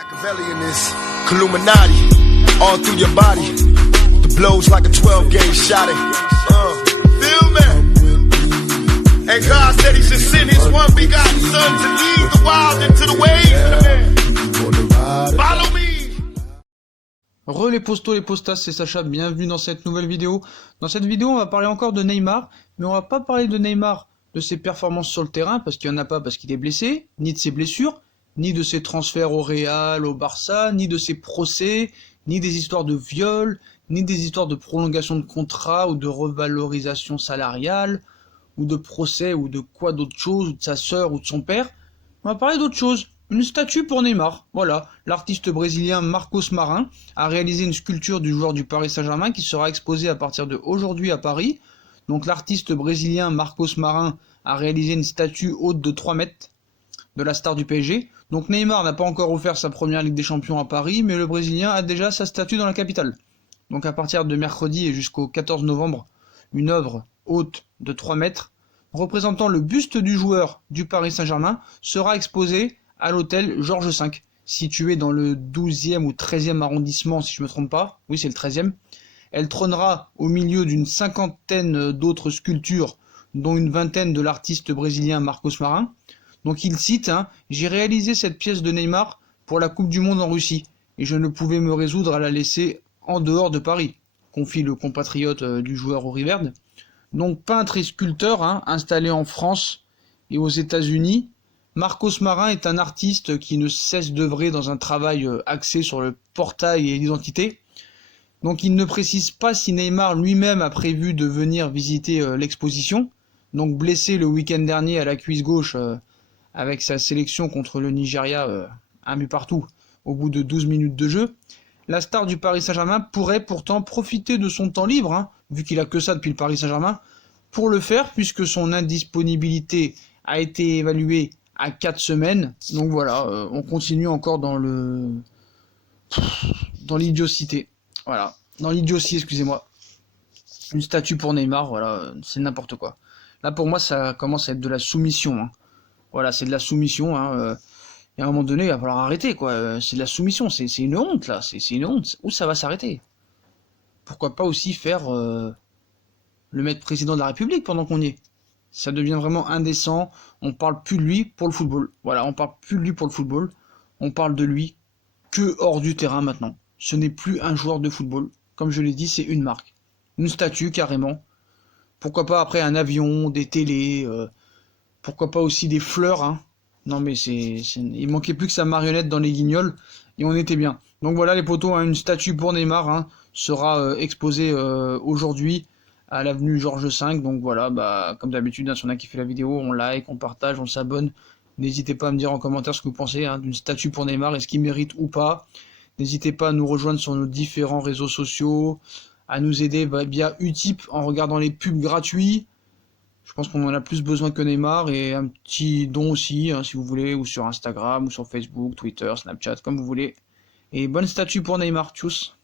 Machiavelli in this Illuminati, all through your body. The blows like a 12-gauge shot. Feel me? And God said He should send His one begotten Son to lead the wild into the ways. Follow me. Re les postos, les postas, c'est Sacha, bienvenue dans cette nouvelle vidéo. Dans cette vidéo, on va parler encore de Neymar, mais on va pas parler de Neymar, de ses performances sur le terrain, parce qu'il n'y en a pas parce qu'il est blessé, ni de ses blessures, ni de ses transferts au Real, au Barça, ni de ses procès, ni des histoires de viol, ni des histoires de prolongation de contrat ou de revalorisation salariale, ou de procès, ou de quoi d'autre chose, ou de sa sœur, ou de son père. On va parler d'autre chose. Une statue pour Neymar. Voilà, l'artiste brésilien Marcos Marin a réalisé une sculpture du joueur du Paris Saint-Germain qui sera exposée à partir de aujourd'hui à Paris. Donc l'artiste brésilien Marcos Marin a réalisé une statue haute de 3 mètres de la star du PSG. Donc Neymar n'a pas encore offert sa première Ligue des Champions à Paris, mais le Brésilien a déjà sa statue dans la capitale. Donc à partir de mercredi et jusqu'au 14 novembre, une œuvre haute de 3 mètres représentant le buste du joueur du Paris Saint-Germain sera exposée à l'hôtel Georges V, situé dans le 12e ou 13e arrondissement, si je ne me trompe pas. Oui, c'est le 13e. Elle trônera au milieu d'une cinquantaine d'autres sculptures, dont une vingtaine de l'artiste brésilien Marcos Marin. Donc il cite, j'ai réalisé cette pièce de Neymar pour la Coupe du Monde en Russie, et je ne pouvais me résoudre à la laisser en dehors de Paris, confie le compatriote du joueur au Riverde. Donc peintre et sculpteur, installé en France et aux États-Unis, Marcos Marin est un artiste qui ne cesse d'œuvrer dans un travail axé sur le portail et l'identité. Donc il ne précise pas si Neymar lui-même a prévu de venir visiter l'exposition. Donc blessé le week-end dernier à la cuisse gauche avec sa sélection contre le Nigeria, un but partout au bout de 12 minutes de jeu, la star du Paris Saint-Germain pourrait pourtant profiter de son temps libre, vu qu'il a que ça depuis le Paris Saint-Germain, pour le faire puisque son indisponibilité a été évaluée à 4 semaines. Donc voilà, on continue encore dans l'idiotie, voilà, dans l'idiotie, excusez-moi. Une statue pour Neymar, voilà, c'est n'importe quoi. Là pour moi ça commence à être de la soumission, Voilà, c'est de la soumission, et à un moment donné, il va falloir arrêter, quoi. C'est de la soumission, c'est une honte, là, c'est une honte. Où ça va s'arrêter? Pourquoi pas aussi faire le maître président de la République pendant qu'on y est? Ça devient vraiment indécent, on parle plus de lui pour le football. Voilà, on parle plus de lui pour le football, on parle de lui que hors du terrain maintenant. Ce n'est plus un joueur de football, comme je l'ai dit, c'est une marque. Une statue, carrément. Pourquoi pas après un avion, des télés, pourquoi pas aussi des fleurs, Non mais il manquait plus que sa marionnette dans les Guignols, et on était bien. Donc voilà les potos, une statue pour Neymar sera exposée aujourd'hui à l'avenue Georges V. Donc voilà, comme d'habitude, si on a kiffé la vidéo, on like, on partage, on s'abonne. N'hésitez pas à me dire en commentaire ce que vous pensez d'une statue pour Neymar, est-ce qu'il mérite ou pas. N'hésitez pas à nous rejoindre sur nos différents réseaux sociaux, à nous aider via Utip en regardant les pubs gratuits. Je pense qu'on en a plus besoin que Neymar, et un petit don aussi, si vous voulez, ou sur Instagram, ou sur Facebook, Twitter, Snapchat, comme vous voulez. Et bonne statue pour Neymar, tchuss.